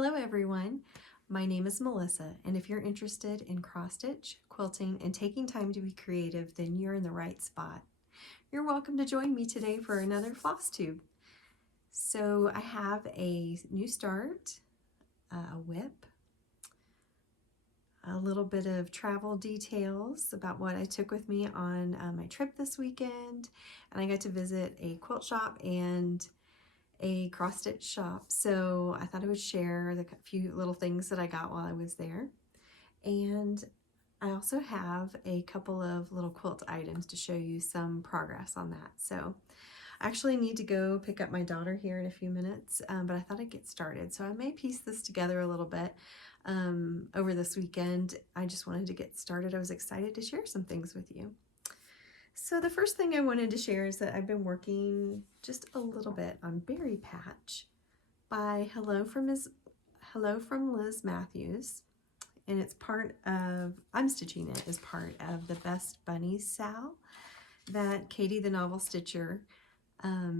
Hello everyone, my name is Melissa, and if you're interested in cross-stitch, quilting, and taking time to be creative, then you're in the right spot. You're welcome to join me today for another Flosstube. So I have a new start, a whip, a little bit of travel details about what I took with me on my trip this weekend, and I got to visit a quilt shop and a cross-stitch shop, so I thought I would share the few little things that I got while I was there. And I also have a couple of little quilt items to show you some progress on that. So I actually need to go pick up my daughter here in a few minutes, but I thought I'd get started. So I may piece this together a little bit over this weekend. I just wanted to get started. I was excited to share some things with you. So the first thing I wanted to share is that I've been working just a little bit on Berry Patch by Hello from Liz Mathews, and it's part of, I'm stitching it as part of the Best Bunnies Sal that Katie the Novel Stitcher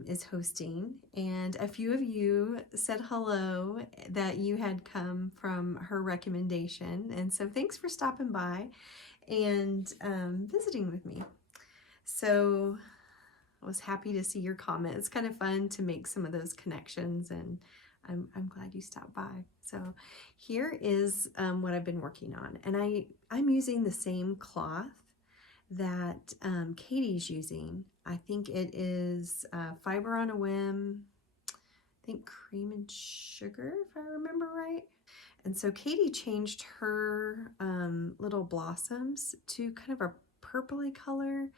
is hosting, and a few of you said hello, that you had come from her recommendation, and so thanks for stopping by and visiting with me. So I was happy to see your comment. It's kind of fun to make some of those connections, and I'm glad you stopped by. So here is what I've been working on, and I'm using the same cloth that Katie's using. I think it is Fiber on a Whim, I think Cream and Sugar, if I remember right. And so Katie changed her little blossoms to kind of a purpley color.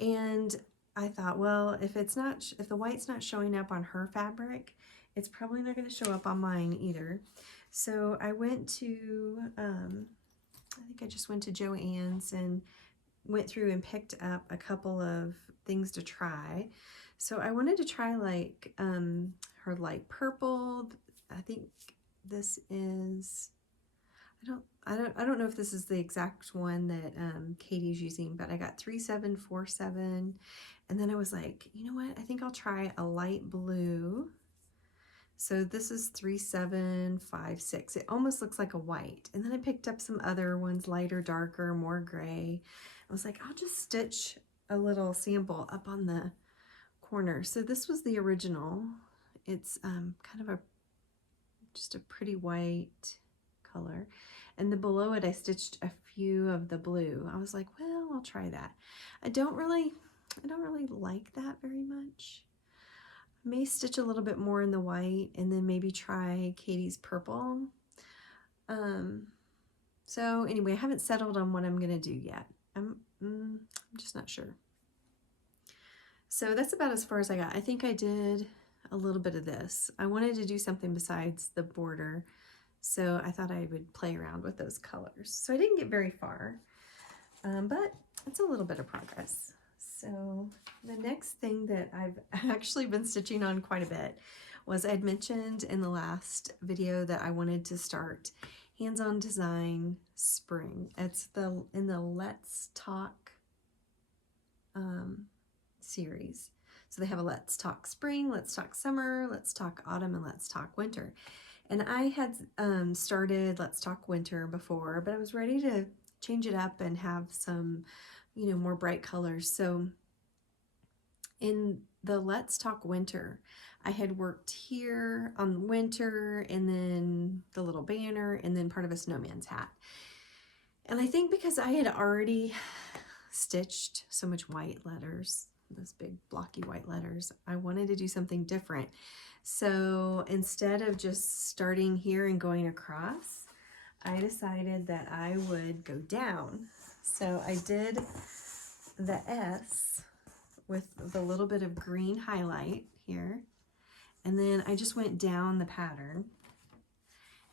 And I thought, well, if the white's not showing up on her fabric, it's probably not going to show up on mine either. So I went to, I think I just went to Joann's and went through and picked up a couple of things to try. So I wanted to try like her light purple. I think this is, I don't know if this is the exact one that Katie's using, but I got 3747, and then I was like, you know what, I think I'll try a light blue. So this is 3756. It almost looks like a white. And then I picked up some other ones, lighter, darker, more gray. I was like, I'll just stitch a little sample up on the corner. So this was the original. It's kind of just a pretty white color, and then below it I stitched a few of the blue. I was like, well, I'll try that. I don't really like that very much. I may stitch a little bit more in the white and then maybe try Katie's purple. So anyway, I haven't settled on what I'm gonna do yet. I'm just not sure. So that's about as far as I got. I think I did a little bit of this. I wanted to do something besides the border, so I thought I would play around with those colors. So I didn't get very far, but it's a little bit of progress. So the next thing that I've actually been stitching on quite a bit was, I'd mentioned in the last video that I wanted to start Hands-On Design Spring. It's in the Let's Talk series. So they have a Let's Talk Spring, Let's Talk Summer, Let's Talk Autumn, and Let's Talk Winter. And I had started Let's Talk Winter before, but I was ready to change it up and have some, more bright colors. So in the Let's Talk Winter, I had worked here on winter, and then the little banner, and then part of a snowman's hat. And I think because I had already stitched so much white letters, those big blocky white letters, I wanted to do something different. So instead of just starting here and going across, I decided that I would go down. So I did the S with the little bit of green highlight here, and then I just went down the pattern.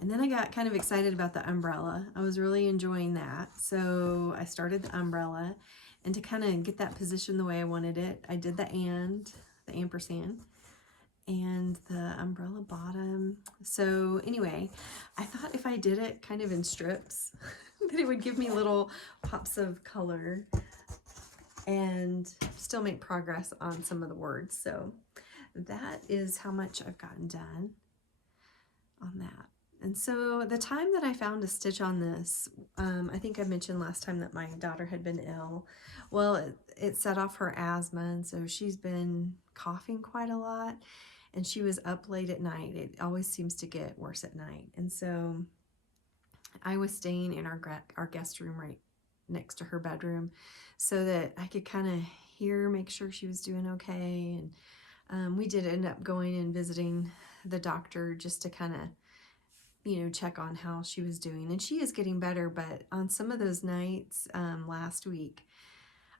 And then I got kind of excited about the umbrella. I was really enjoying that. So I started the umbrella, and to kind of get that position the way I wanted it, I did the ampersand, and the umbrella bottom. So anyway, I thought if I did it kind of in strips, that it would give me little pops of color and still make progress on some of the words. So that is how much I've gotten done on that. And so the time that I found to stitch on this, I think I mentioned last time that my daughter had been ill. Well, it set off her asthma, and so she's been coughing quite a lot, and she was up late at night. It always seems to get worse at night. And so I was staying in our guest room right next to her bedroom so that I could kind of hear, make sure she was doing okay. And we did end up going and visiting the doctor just to kind of, you know, check on how she was doing. And she is getting better, but on some of those nights last week,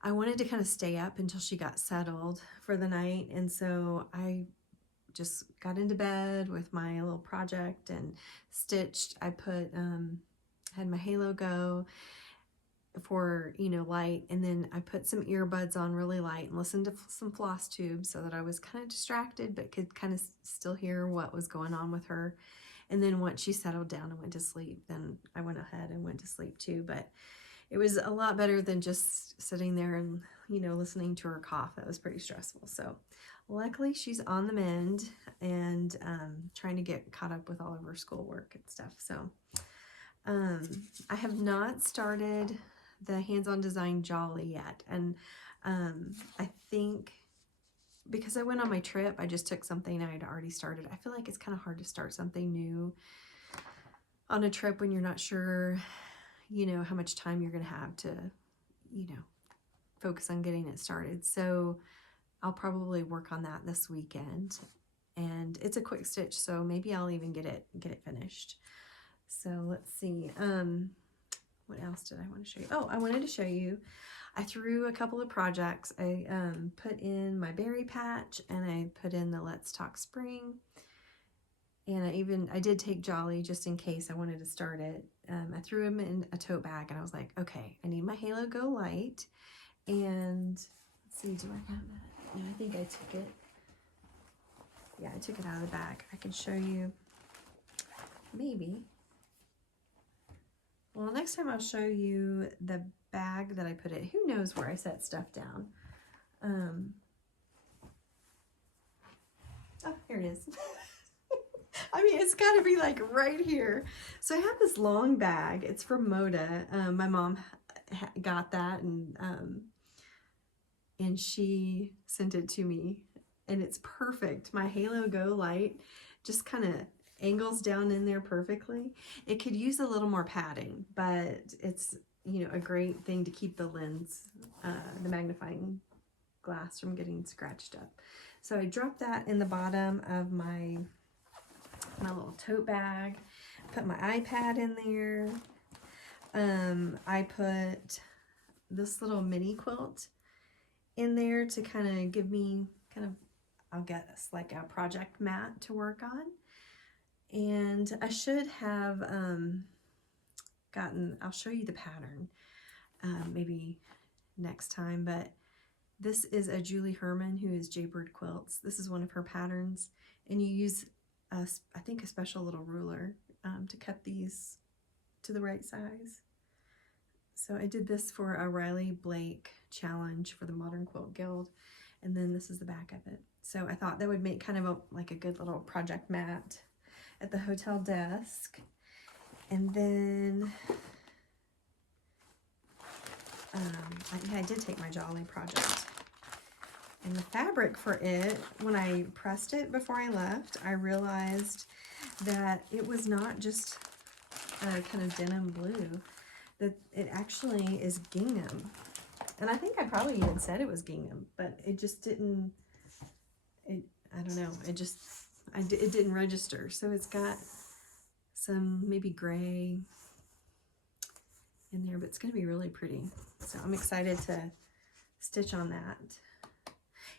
I wanted to kind of stay up until she got settled for the night. And so I just got into bed with my little project and stitched. I put, had my halo go for, you know, light, and then I put some earbuds on really light and listened to some Flosstube so that I was kind of distracted but could kind of still hear what was going on with her. And then once she settled down and went to sleep, then I went ahead and went to sleep too. But it was a lot better than just sitting there and, you know, listening to her cough. That was pretty stressful. So luckily she's on the mend and trying to get caught up with all of her schoolwork and stuff. So I have not started the hands-on design Jolly yet. And I think because I went on my trip, I just took something I had already started. I feel like it's kind of hard to start something new on a trip when you're not sure, you know, how much time you're going to have to, you know, focus on getting it started. So I'll probably work on that this weekend. And it's a quick stitch, so maybe I'll even get it finished. So let's see. What else did I want to show you? Oh, I wanted to show you, I threw a couple of projects. I put in my berry patch and I put in the Let's Talk Spring. And I did take Jolly just in case I wanted to start it. I threw him in a tote bag and I was like, okay, I need my Halo Go Light. And let's see, do I have that? No, I think I took it. Yeah, I took it out of the bag. I can show you, maybe. Well, next time I'll show you the bag that I put it. Who knows where I set stuff down? Oh, here it is. I mean, it's got to be like right here. So I have this long bag. It's from Moda. My mom got that, and she sent it to me, and it's perfect. My Halo Go light just kind of angles down in there perfectly. It could use a little more padding, but it's, you know, a great thing to keep the lens, the magnifying glass from getting scratched up. So I dropped that in the bottom of my little tote bag, put my iPad in there. I put this little mini quilt in there to kind of give me I'll get this like a project mat to work on. And I should have I'll show you the pattern maybe next time, but this is a Julie Herman who is Jaybird Quilts. This is one of her patterns, and you use I think a special little ruler to cut these to the right size. So I did this for a Riley Blake challenge for the Modern Quilt Guild, and then this is the back of it. So I thought that would make kind of like a good little project mat at the hotel desk. And then I did take my Jolly project, and the fabric for it, when I pressed it before I left, I realized that it was not just a kind of denim blue, that it actually is gingham. And I think I probably even said it was gingham, but it just didn't, I don't know, it didn't register. So it's got some maybe gray in there, but it's going to be really pretty. So I'm excited to stitch on that.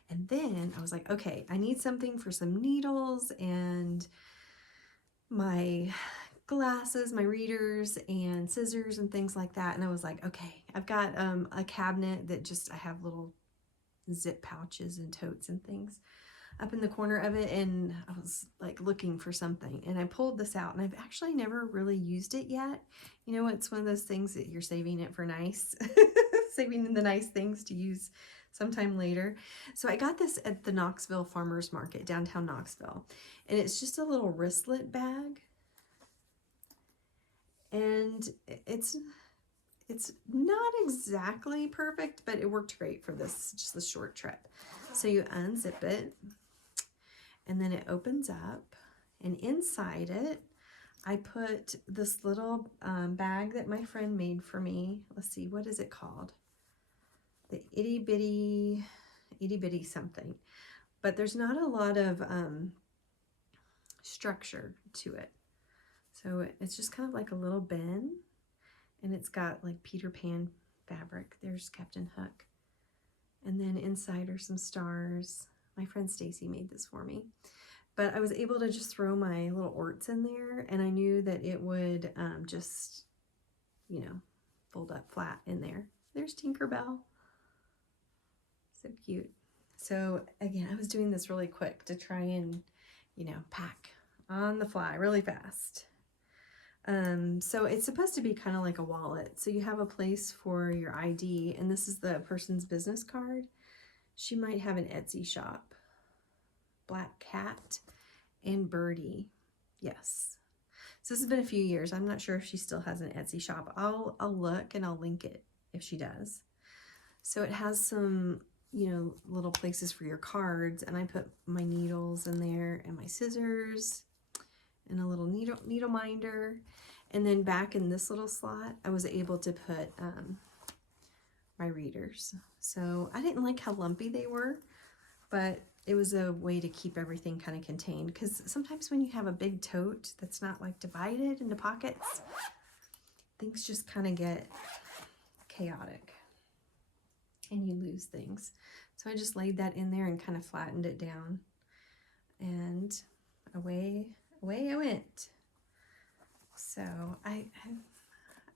And then I was like, okay, I need something for some needles and my glasses, my readers, and scissors and things like that. And I was like, okay, I've got a cabinet that just, I have little zip pouches and totes and things up in the corner of it, and I was like looking for something, and I pulled this out, and I've actually never really used it yet. You know, it's one of those things that you're saving it for nice, saving the nice things to use sometime later. So I got this at the Knoxville Farmers Market, downtown Knoxville, and it's just a little wristlet bag. and it's not exactly perfect, but it worked great for this, just the short trip. So you unzip it, and then it opens up, and inside it, I put this little bag that my friend made for me. Let's see, what is it called? The itty bitty something. But there's not a lot of structure to it. So it's just kind of like a little bin, and it's got like Peter Pan fabric. There's Captain Hook. And then inside are some stars. My friend Stacy made this for me. But I was able to just throw my little orts in there, and I knew that it would just, you know, fold up flat in there. There's Tinkerbell. So cute. So again, I was doing this really quick to try and, you know, pack on the fly really fast. So it's supposed to be kind of like a wallet. So you have a place for your ID, and this is the person's business card. She might have an Etsy shop. Black Cat and Birdie. Yes. So this has been a few years. I'm not sure if she still has an Etsy shop. I'll look and I'll link it if she does. So it has some, you know, little places for your cards, and I put my needles in there and my scissors and a little needle minder. And then back in this little slot, I was able to put my readers. So I didn't like how lumpy they were, but it was a way to keep everything kind of contained, because sometimes when you have a big tote that's not like divided into pockets, things just kind of get chaotic and you lose things. So I just laid that in there and kind of flattened it down, and away I went. So I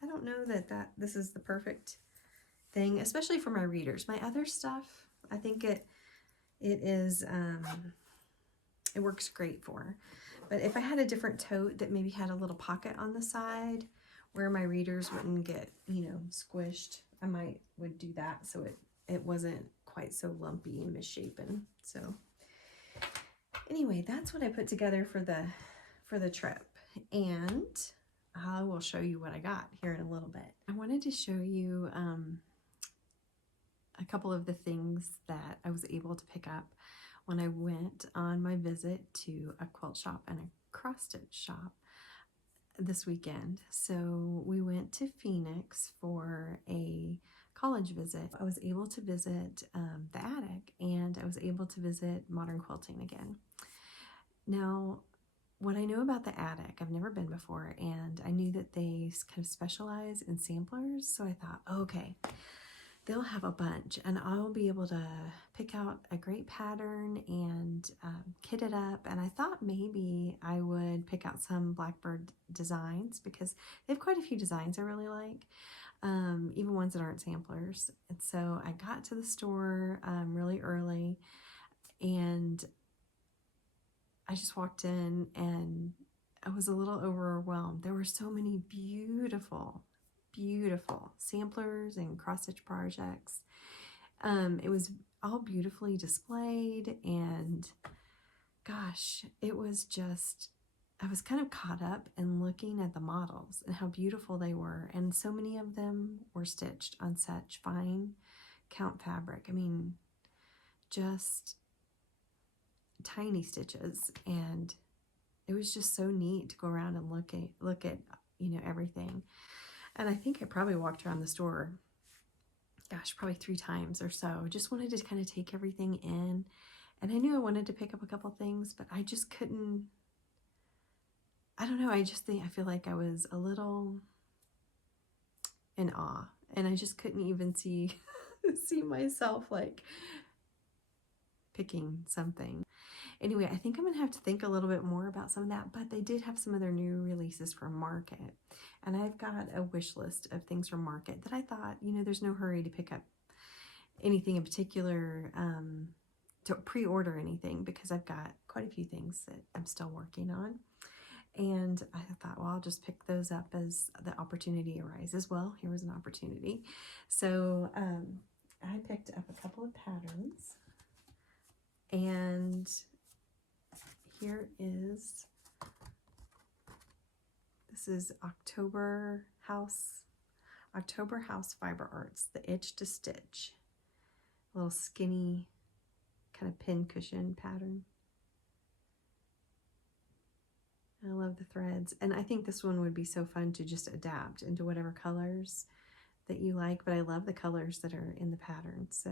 don't know that this is the perfect thing, especially for my readers. My other stuff, I think it is it works great for. But if I had a different tote that maybe had a little pocket on the side where my readers wouldn't get, you know, squished, I would do that so it wasn't quite so lumpy and misshapen. So anyway, that's what I put together for the trip, and I will show you what I got here in a little bit. I wanted to show you a couple of the things that I was able to pick up when I went on my visit to a quilt shop and a cross-stitch shop this weekend. So we went to Phoenix for a college visit. I was able to visit the Attic, and I was able to visit Modern Quilting again. Now, what I know about the Attic, I've never been before, and I knew that they kind of specialize in samplers, so I thought, okay, they'll have a bunch, and I'll be able to pick out a great pattern and kit it up. And I thought maybe I would pick out some Blackbird designs, because they have quite a few designs I really like, even ones that aren't samplers. And so I got to the store really early, and I just walked in and I was a little overwhelmed. There were so many beautiful samplers and cross-stitch projects. It was all beautifully displayed, and gosh, it was just, I was kind of caught up in looking at the models and how beautiful they were, and so many of them were stitched on such fine count fabric. I mean, just tiny stitches, and it was just so neat to go around and look at you know, everything. And I think I probably walked around the store, gosh, probably 3 times or so. Just wanted to kind of take everything in. And I knew I wanted to pick up a couple things, but I just couldn't, I don't know, I feel like I was a little in awe. And I just couldn't even see myself like picking something. Anyway, I think I'm going to have to think a little bit more about some of that, but they did have some of their new releases for Market. And I've got a wish list of things from Market that I thought, you know, there's no hurry to pick up anything in particular, to pre-order anything, because I've got quite a few things that I'm still working on. And I thought, well, I'll just pick those up as the opportunity arises. Well, here was an opportunity. So I picked up a couple of patterns, and this is October October House Fiber Arts, the Itch to Stitch. A little skinny kind of pin cushion pattern. I love the threads, and I think this one would be so fun to just adapt into whatever colors that you like, but I love the colors that are in the pattern, so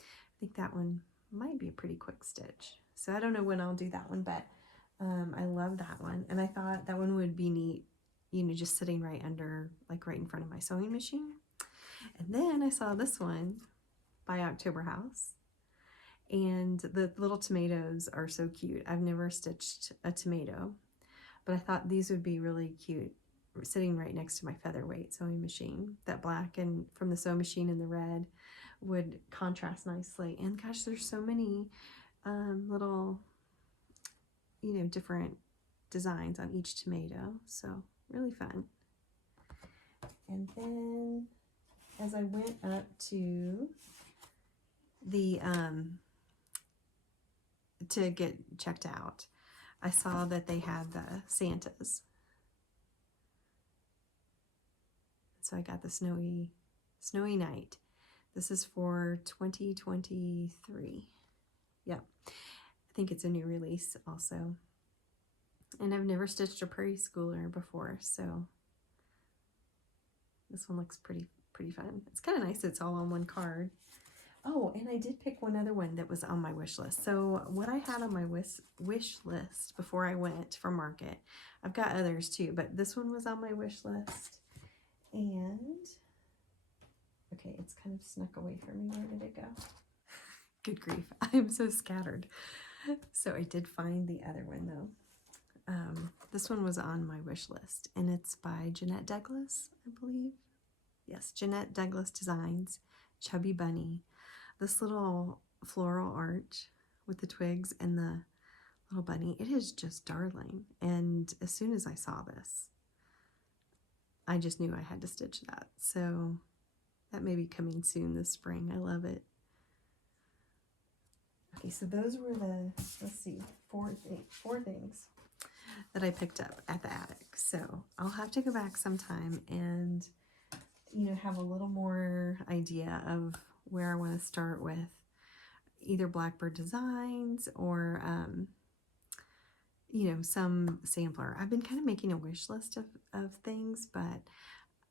I think that one might be a pretty quick stitch. So I don't know when I'll do that one, but I love that one, and I thought that one would be neat, you know, just sitting right under, like right in front of my sewing machine. And then I saw this one by October House, and the little tomatoes are so cute. I've never stitched a tomato, but I thought these would be really cute sitting right next to my featherweight sewing machine. That black and from the sewing machine and the red would contrast nicely. And gosh, there's so many little, you know, different designs on each tomato, so really fun. And then as I went up to the to get checked out, I saw that they had the Santas. So I got the Snowy Night. This is for 2023. Yep. I think it's a new release also. And I've never stitched a Prairie Schooler before, so this one looks pretty fun. It's kind of nice it's all on one card. Oh, and I did pick one other one that was on my wish list. So what I had on my wish list before I went for market, I've got others too, but this one was on my wish list. And, okay, it's kind of snuck away from me. Where did it go? Good grief, I am so scattered. So I did find the other one though. This one was on my wish list, and it's by Jeanette Douglas, I believe. Yes, Jeanette Douglas Designs, Chubby Bunny. This little floral arch with the twigs and the little bunny, it is just darling. And as soon as I saw this, I just knew I had to stitch that. So that may be coming soon this spring. I love it. Okay, so those were the, let's see, four things that I picked up at the attic. So I'll have to go back sometime and, you know, have a little more idea of where I want to start with either Blackbird Designs or, you know, some sampler. I've been kind of making a wish list of things, but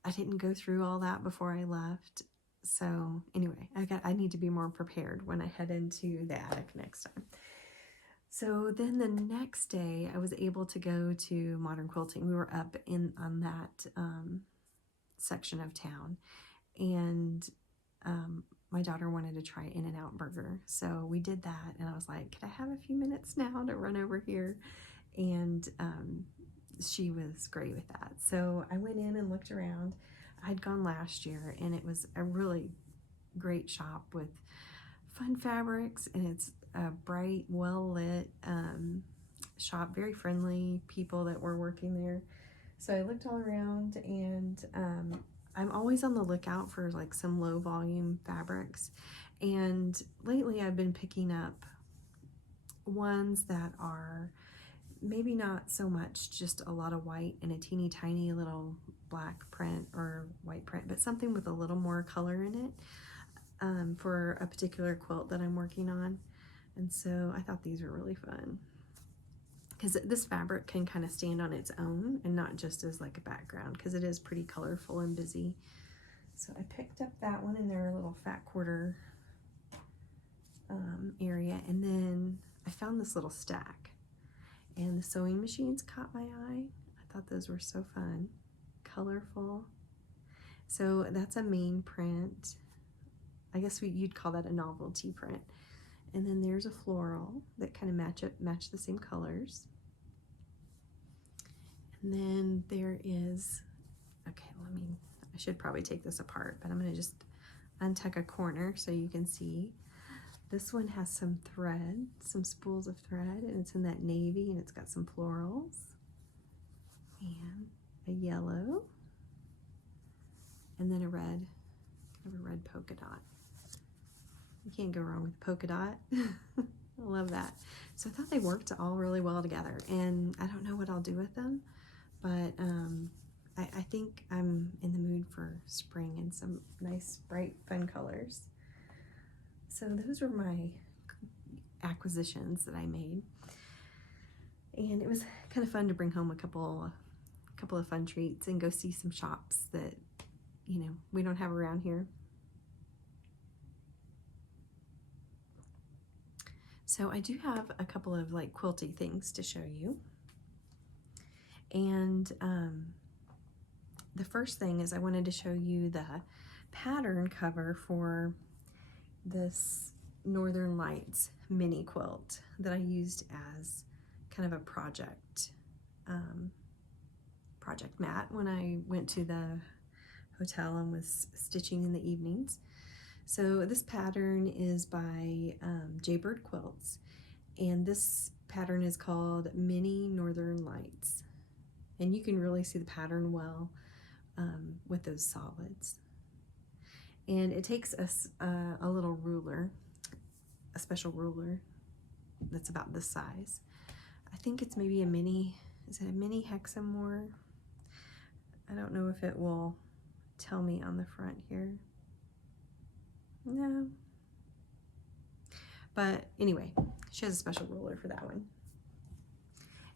I didn't go through all that before I left. So anyway, I need to be more prepared when I head into the attic next time. So then the next day I was able to go to Modern Quilting. We were up on that section of town, and my daughter wanted to try In-N-Out Burger. So we did that, and I was like, could I have a few minutes now to run over here? And she was great with that. So I went in and looked around. I'd gone last year, and it was a really great shop with fun fabrics, and it's a bright, well-lit shop, very friendly people that were working there. So I looked all around, and I'm always on the lookout for like some low volume fabrics, and lately I've been picking up ones that are maybe not so much just a lot of white and a teeny tiny little black print or white print, but something with a little more color in it for a particular quilt that I'm working on. And so I thought these were really fun because this fabric can kind of stand on its own and not just as like a background, because it is pretty colorful and busy. So I picked up that one in their little fat quarter area, and then I found this little stack, and the sewing machines caught my eye. I thought those were so fun, colorful. So that's a main print. I guess you'd call that a novelty print. And then there's a floral that kind of match the same colors. And then there is, okay, I should probably take this apart, but I'm gonna just untuck a corner so you can see. This one has some thread, some spools of thread, and it's in that navy, and it's got some florals and a yellow, and then a red, kind of a red polka dot. You can't go wrong with polka dot. I love that. So I thought they worked all really well together, and I don't know what I'll do with them, but I think I'm in the mood for spring and some nice, bright, fun colors. So those were my acquisitions that I made. And it was kind of fun to bring home a couple of fun treats and go see some shops that, you know, we don't have around here. So I do have a couple of like quilty things to show you. And the first thing is I wanted to show you the pattern cover for this Northern Lights mini quilt that I used as kind of a project mat when I went to the hotel and was stitching in the evenings. So this pattern is by Jaybird Quilts, and this pattern is called Mini Northern Lights, and you can really see the pattern well with those solids. And it takes us a little ruler, a special ruler that's about this size. I think it's maybe a mini, is it a mini hexamore? I don't know if it will tell me on the front here. No. But anyway, she has a special ruler for that one.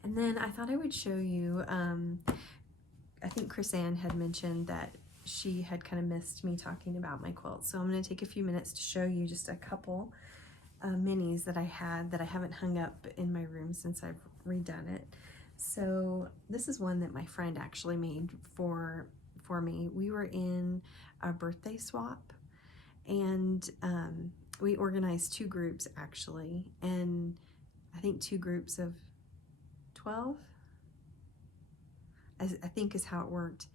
And then I thought I would show you, I think Chris Ann had mentioned that she had kind of missed me talking about my quilts. So I'm going to take a few minutes to show you just a couple minis that I had that I haven't hung up in my room since I've redone it. So this is one that my friend actually made for me. We were in a birthday swap, and we organized 2 groups actually, and I think 2 groups of 12, I think is how it worked.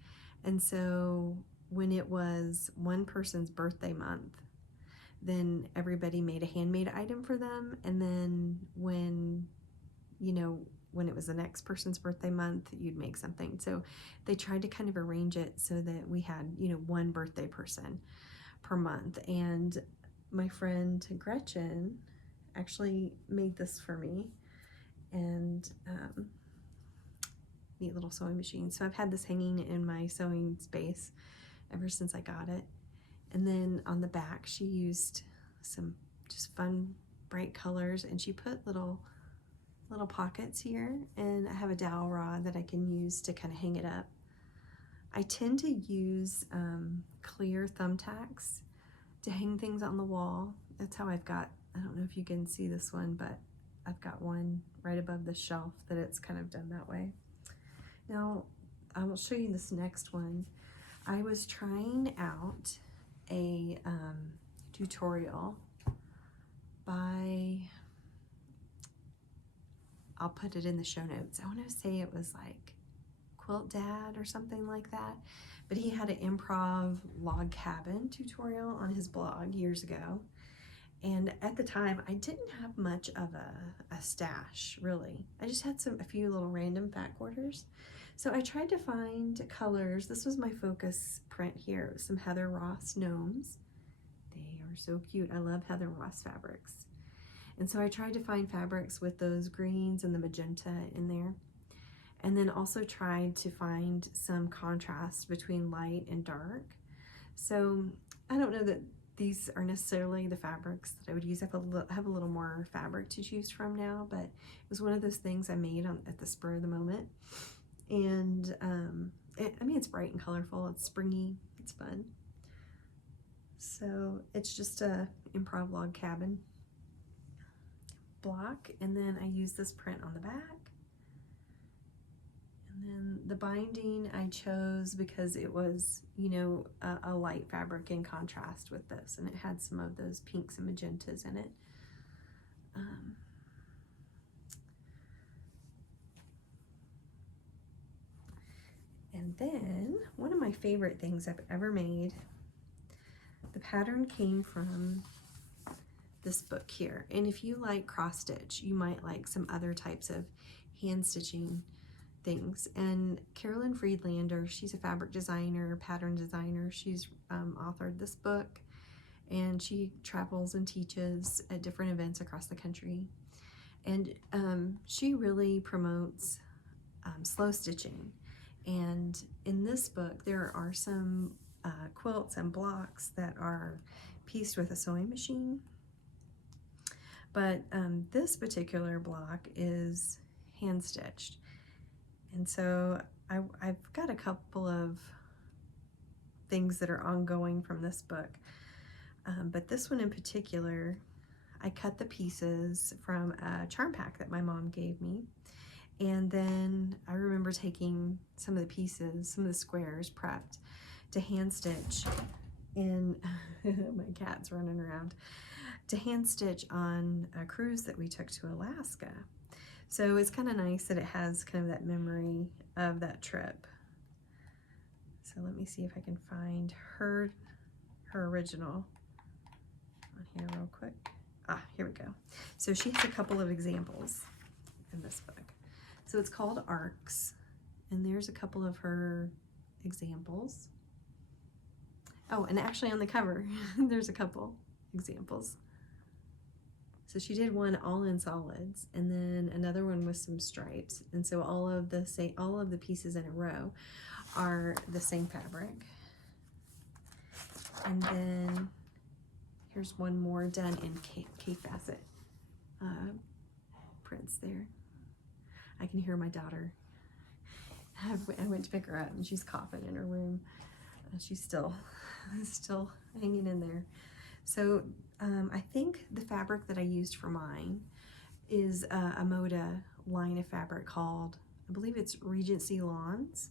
And so when it was one person's birthday month, then everybody made a handmade item for them, and then when, you know, when it was the next person's birthday month, you'd make something. So they tried to kind of arrange it so that we had, you know, 1 birthday person per month. And my friend Gretchen actually made this for me, and neat little sewing machine. So I've had this hanging in my sewing space ever since I got it. And then on the back she used some just fun bright colors, and she put little pockets here, and I have a dowel rod that I can use to kind of hang it up. I tend to use clear thumbtacks to hang things on the wall. That's how I've got, I don't know if you can see this one, but I've got one right above the shelf that it's kind of done that way. Now I will show you this next one. I was trying out a tutorial by, I'll put it in the show notes. I want to say it was like Quilt Dad or something like that, but he had an improv log cabin tutorial on his blog years ago. And at the time I didn't have much of a stash, really. I just had a few little random fat quarters. So I tried to find colors. This was my focus print here, some Heather Ross gnomes. They are so cute. I love Heather Ross fabrics. And so I tried to find fabrics with those greens and the magenta in there. And then also tried to find some contrast between light and dark. So I don't know that these are necessarily the fabrics that I would use. I have a little more fabric to choose from now, but it was one of those things I made at the spur of the moment. And I mean, it's bright and colorful, it's springy, it's fun. So it's just a improv log cabin block, and then I use this print on the back. And then the binding I chose because it was, you know, a light fabric in contrast with this, and it had some of those pinks and magentas in it. And then one of my favorite things I've ever made, the pattern came from this book here. And if you like cross stitch, you might like some other types of hand stitching things. And Carolyn Friedlander, she's a fabric designer, pattern designer. She's authored this book, and she travels and teaches at different events across the country. And she really promotes slow stitching And in this book, there are some quilts and blocks that are pieced with a sewing machine. But this particular block is hand stitched. And so I've got a couple of things that are ongoing from this book. But this one in particular, I cut the pieces from a charm pack that my mom gave me. And then I remember taking some of the pieces, some of the squares prepped to hand stitch in, my cat's running around, to hand stitch on a cruise that we took to Alaska. So it's kind of nice that it has kind of that memory of that trip. So let me see if I can find her original on here real quick. Ah, here we go. So she has a couple of examples in this book. So it's called Arcs, and there's a couple of her examples. Oh, and actually on the cover, there's a couple examples. So she did one all in solids, and then another one with some stripes. And so all of the pieces in a row are the same fabric. And then here's one more done in K-facet prints there. I can hear my daughter. I went to pick her up and she's coughing in her room. She's still hanging in there. So I think the fabric that I used for mine is a Moda line of fabric called, I believe it's Regency Lawns.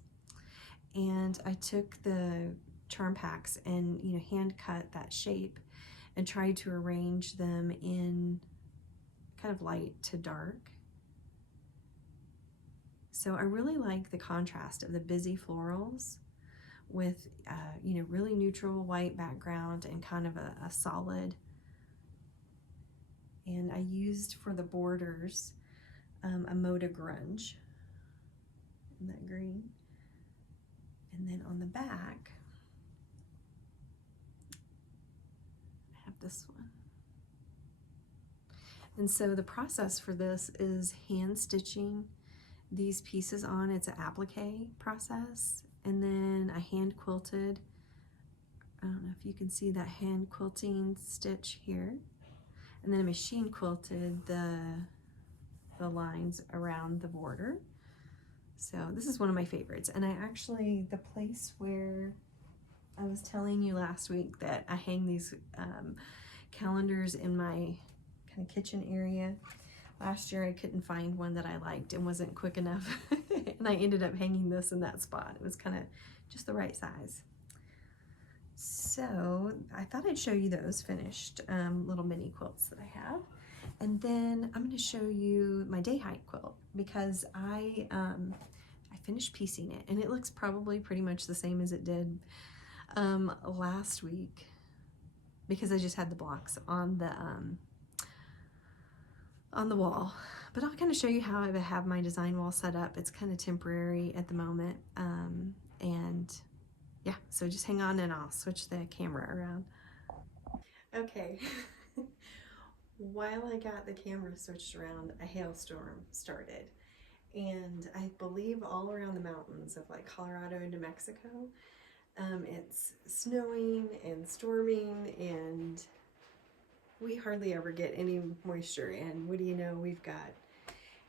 And I took the charm packs and hand cut that shape and tried to arrange them in kind of light to dark. So I really like the contrast of the busy florals with really neutral white background and kind of a solid. And I used for the borders a Moda grunge in that green. And then on the back, I have this one. And so the process for this is hand stitching these pieces on. It's an applique process. And then I hand quilted, I don't know if you can see that hand quilting stitch here. And then I machine quilted the lines around the border. So this is one of my favorites. And I actually, the place where I was telling you last week that I hang these calendars in my kind of kitchen area. Last year I couldn't find one that I liked and wasn't quick enough. And I ended up hanging this in that spot. It was kind of just the right size. So I thought I'd show you those finished little mini quilts that I have. And then I'm going to show you my Dayhike quilt because I finished piecing it, and it looks probably pretty much the same as it did last week because I just had the blocks on the wall. But I'll kind of show you how I have my design wall set up. It's kind of temporary at the moment, and yeah, so just hang on and I'll switch the camera around. Okay. While I got the camera switched around, a hailstorm started. And I believe all around the mountains of like Colorado and New Mexico, it's snowing and storming, and we hardly ever get any moisture. And what do you know, we've got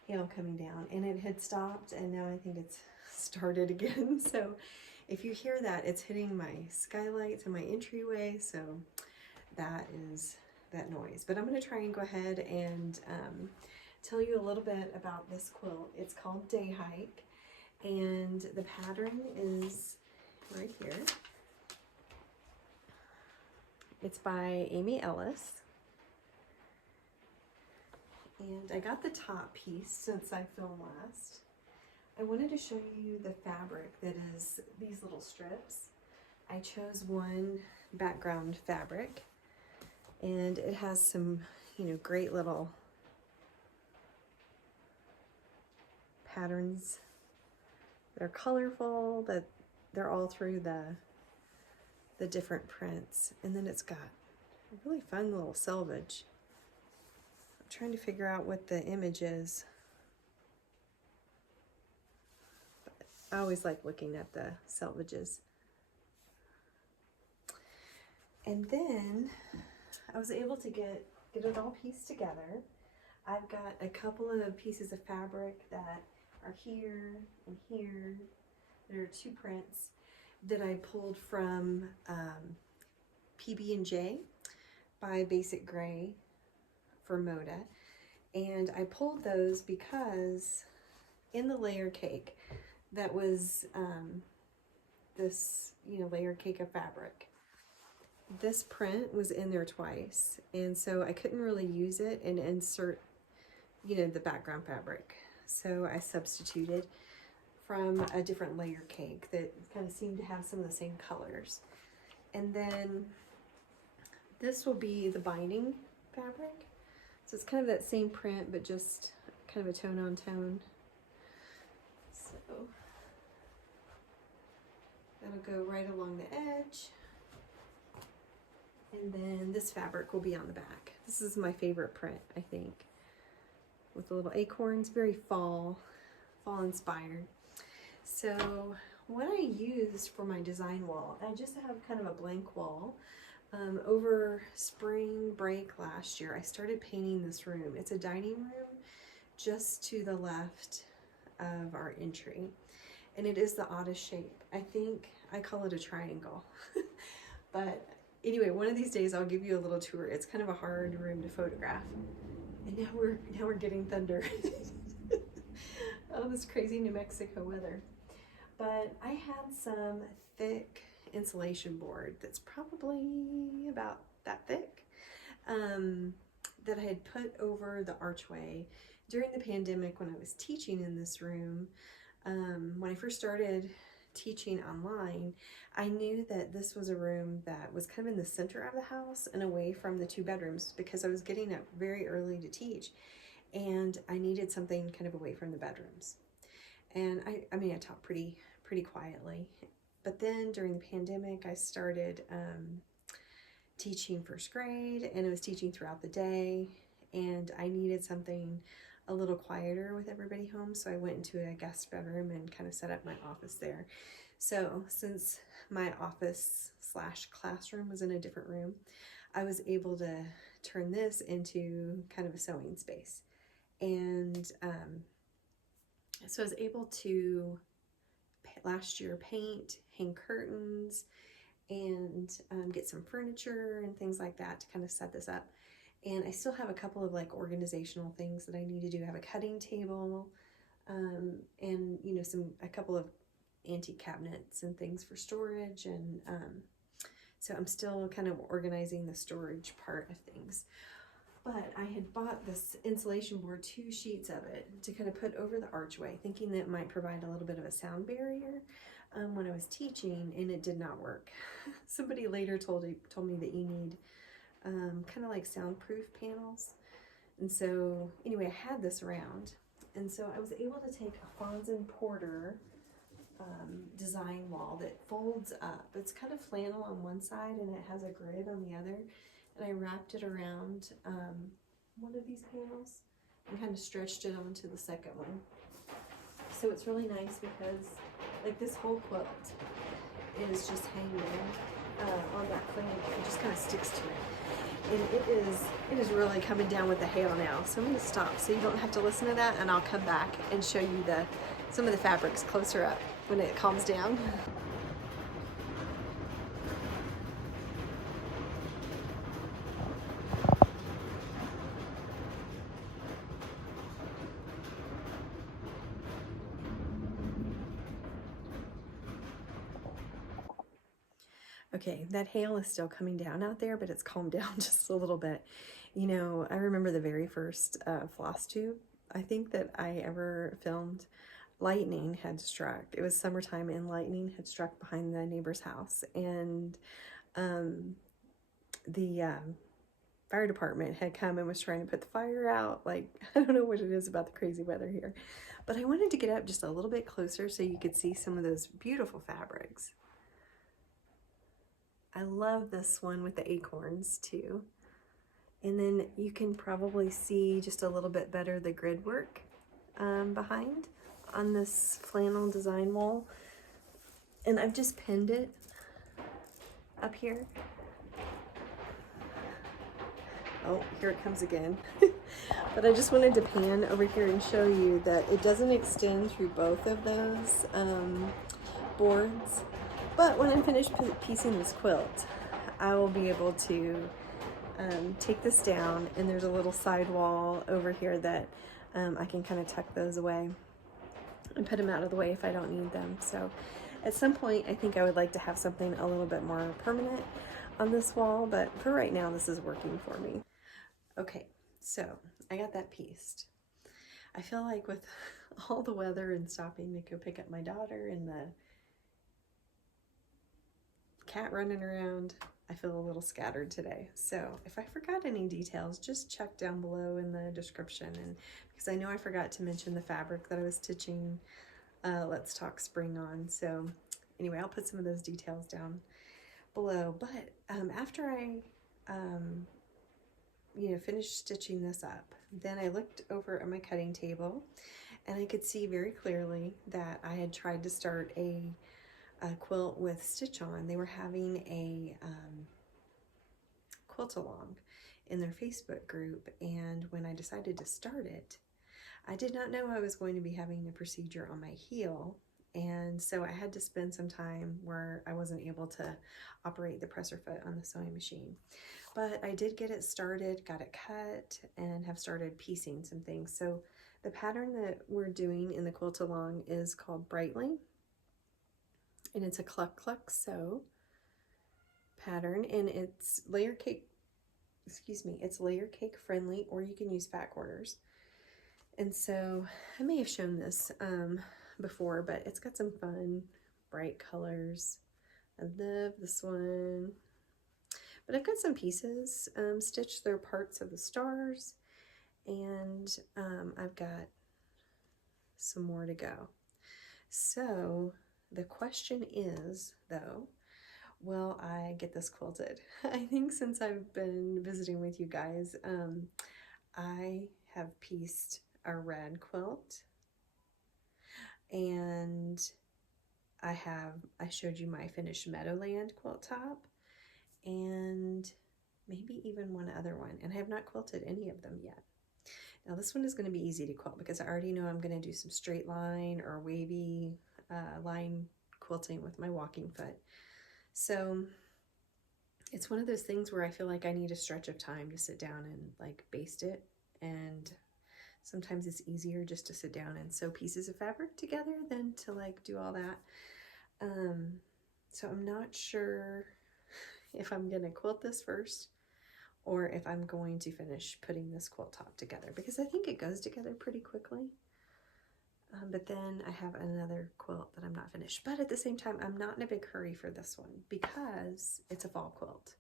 hail coming down, and it had stopped and now I think it's started again. So if you hear that, it's hitting my skylights and my entryway, so that is that noise. But I'm going to try and go ahead and tell you a little bit about this quilt. It's called Dayhike, and the pattern is right here. It's by Amy Ellis. And I got the top piece since I filmed last. I wanted to show you the fabric that is these little strips. I chose one background fabric, and it has some, great little patterns. They're colorful, but they're all through the different prints. And then it's got a really fun little selvage. I'm trying to figure out what the image is. But I always like looking at the selvages. And then I was able to get it all pieced together. I've got a couple of pieces of fabric that are here and here. There are 2 prints that I pulled from PB&J by Basic Gray for Moda. And I pulled those because in the layer cake that was this, you know, layer cake of fabric, this print was in there twice, and so I couldn't really use it and insert, you know, the background fabric. So I substituted from a different layer cake that kind of seemed to have some of the same colors. And then this will be the binding fabric. So it's kind of that same print, but just kind of a tone on tone. So that'll go right along the edge. And then this fabric will be on the back. This is my favorite print, I think, with the little acorns, very fall inspired. So what I used for my design wall, I just have kind of a blank wall. Over spring break last year, I started painting this room. It's a dining room just to the left of our entry. And it is the oddest shape. I think I call it a triangle. But anyway, one of these days I'll give you a little tour. It's kind of a hard room to photograph. And now we're getting thunder. Oh, this crazy New Mexico weather. But I had some thick insulation board that's probably about that thick that I had put over the archway during the pandemic when I was teaching in this room. When I first started teaching online, I knew that this was a room that was kind of in the center of the house and away from the 2 bedrooms, because I was getting up very early to teach and I needed something kind of away from the bedrooms. And I mean, I taught pretty quietly. But then during the pandemic, I started teaching first grade, and I was teaching throughout the day, and I needed something a little quieter with everybody home, so I went into a guest bedroom and kind of set up my office there. So since my office / classroom was in a different room, I was able to turn this into kind of a sewing space. And so I was able to last year paint, hang curtains, and get some furniture and things like that to kind of set this up. And I still have a couple of like organizational things that I need to do. I have a cutting table, and you know, a couple of antique cabinets and things for storage. And so I'm still kind of organizing the storage part of things. But I had bought this insulation board, 2 sheets of it, to kind of put over the archway, thinking that it might provide a little bit of a sound barrier when I was teaching, and it did not work. Somebody later told me that you need kind of like soundproof panels. And so anyway, I had this around, and so I was able to take a Fons and Porter design wall that folds up. It's kind of flannel on one side and it has a grid on the other. And I wrapped it around one of these panels and kind of stretched it onto the second one. So it's really nice because like this whole quilt is just hanging on that flannel. It just kind of sticks to it. And it is really coming down with the hail now. So I'm going to stop so you don't have to listen to that, and I'll come back and show you some of the fabrics closer up when it calms down. Okay, that hail is still coming down out there, but it's calmed down just a little bit. You know, I remember the very first Flosstube, I think, that I ever filmed. Lightning had struck. It was summertime and lightning had struck behind the neighbor's house. And the fire department had come and was trying to put the fire out. Like, I don't know what it is about the crazy weather here. But I wanted to get up just a little bit closer so you could see some of those beautiful fabrics. I love this one with the acorns too. And then you can probably see just a little bit better the grid work behind on this flannel design wall, and I've just pinned it up here. Oh, here it comes again. But I just wanted to pan over here and show you that it doesn't extend through both of those boards. But when I'm finished piecing this quilt, I will be able to take this down, and there's a little side wall over here that I can kind of tuck those away and put them out of the way if I don't need them. So at some point, I think I would like to have something a little bit more permanent on this wall, but for right now, this is working for me. Okay, so I got that pieced. I feel like with all the weather and stopping to go pick up my daughter and the cat running around, I feel a little scattered today. So if I forgot any details, just check down below in the description. And because I know I forgot to mention the fabric that I was stitching Let's Talk Spring on. So anyway, I'll put some of those details down below. But after I finished stitching this up, then I looked over at my cutting table, and I could see very clearly that I had tried to start a quilt with stitch on. They were having a quilt along in their Facebook group, and when I decided to start it, I did not know I was going to be having a procedure on my heel, and so I had to spend some time where I wasn't able to operate the presser foot on the sewing machine. But I did get it started, got it cut, and have started piecing some things. So the pattern that we're doing in the quilt along is called Brightly, and it's a Cluck Cluck Sew pattern, and it's layer cake, it's layer cake friendly, or you can use fat quarters. And so I may have shown this before, but it's got some fun, bright colors. I love this one. But I've got some pieces stitched. They're parts of the stars, and I've got some more to go. So the question is, though, will I get this quilted? I think since I've been visiting with you guys, I have pieced a red quilt, and I showed you my finished Meadowland quilt top, and maybe even one other one, and I have not quilted any of them yet. Now this one is going to be easy to quilt because I already know I'm going to do some straight line or wavy line quilting with my walking foot. So it's one of those things where I feel like I need a stretch of time to sit down and like baste it, and sometimes it's easier just to sit down and sew pieces of fabric together than to like do all that. So I'm not sure if I'm gonna quilt this first or if I'm going to finish putting this quilt top together, because I think it goes together pretty quickly. But then I have another quilt that I'm not finished. But at the same time, I'm not in a big hurry for this one because it's a fall quilt.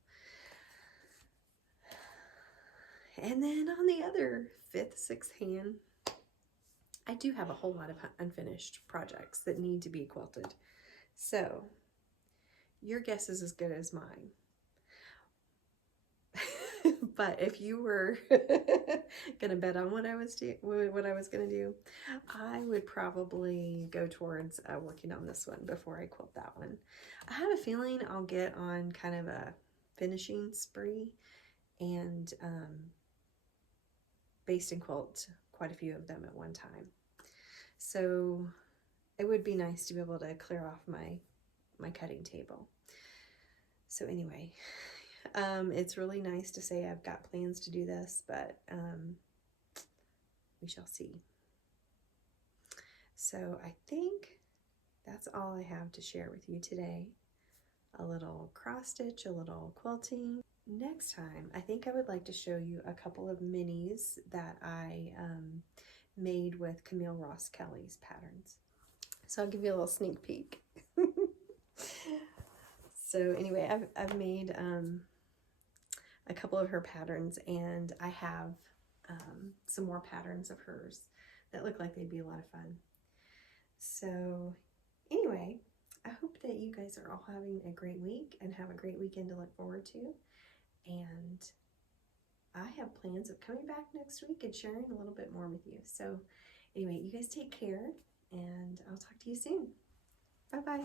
And then on the other 5th, 6th hand, I do have a whole lot of unfinished projects that need to be quilted. So your guess is as good as mine. But if you were gonna bet on what I was gonna do, I would probably go towards working on this one before I quilt that one. I have a feeling I'll get on kind of a finishing spree and baste and quilt quite a few of them at one time. So it would be nice to be able to clear off my cutting table. So anyway, it's really nice to say I've got plans to do this, but we shall see. So I think that's all I have to share with you today. A little cross stitch, a little quilting. Next time, I think I would like to show you a couple of minis that I made with Camille Ross Kelly's patterns. So I'll give you a little sneak peek. So anyway, I've made a couple of her patterns, and I have some more patterns of hers that look like they'd be a lot of fun. So anyway, I hope that you guys are all having a great week and have a great weekend to look forward to. And I have plans of coming back next week and sharing a little bit more with you. So anyway, you guys take care, and I'll talk to you soon. Bye-bye.